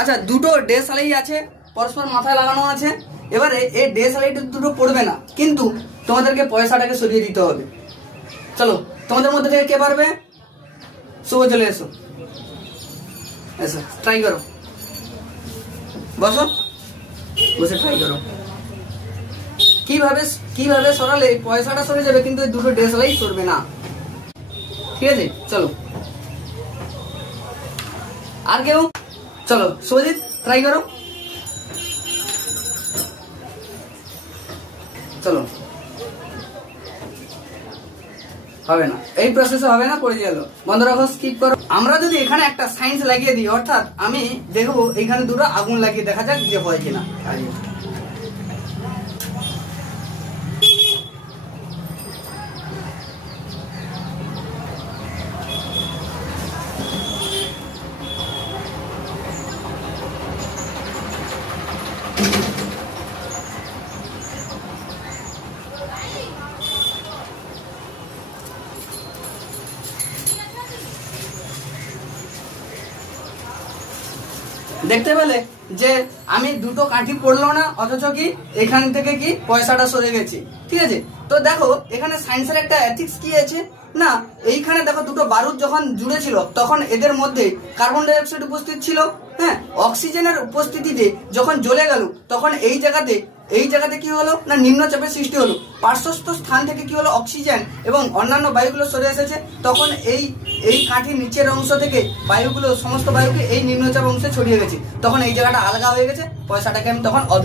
আচ্ছা, দুটো ডেসালাই আছে, পরস্পর মাথায় লাগানো আছে। এবারে এই ডেসালাইটা দুটো পড়বে না, কিন্তু তোমাদেরকে পয়সাটাকে সরিয়ে দিতে হবে। চলো, তোমাদের মধ্যে থেকে কে পারবে? শুভ, চলে এসো, এসো, ট্রাই করো, বসো, বসে ট্রাই করো কিভাবে কিভাবে সরালে পয়সাটা সরে যাবে, কিন্তু এই দুটো ডেসালাই সরবে না। ঠিক আছে, চলো। আর কেউ? চলো, শুভজিৎ, ট্রাই করো, চলো। হবে না, এই প্রসেসে হবে না, পড়ে গেল। বন্ধ রাখো, স্কিপ করো। আমরা যদি এখানে একটা সাইন্স লাগিয়ে দিই, অর্থাৎ আমি দেখবো এখানে দুটো আগুন লাগিয়ে দেখা যাক যে হয় কিনা। দেখতে পেলে যে আমি দুটো কাঠি পড়লো না, অথচ কি এখান থেকে কি পয়সাটা সরে গেছে। ঠিক আছে, তো দেখো এখানে সায়েন্সের একটা এথিক্স কি আছে না, এইখানে দেখো দুটো বারুদ যখন জুড়ে ছিল তখন এদের মধ্যে কার্বন ডাই অক্সাইড উপস্থিত ছিল। হ্যাঁ, অক্সিজেনের উপস্থিতিতে যখন জ্বলে গেল তখন এই জায়গাতে কি হলো না, নিম্নচাপের সৃষ্টি হলো। পার্শ্বস্থ স্থান থেকে কি হলো, অক্সিজেন এবং অন্যান্য বায়ুগুলো সরে এসেছে। তখন এই কাঠির নিচের অংশ থেকে বায়ুগুলো, সমস্ত বায়ুকে এই নিম্নচাপ অংশে ছড়িয়ে গেছে। তখন এই জায়গাটা আলগা হয়ে গেছে, পয়সাটাকে আমি তখন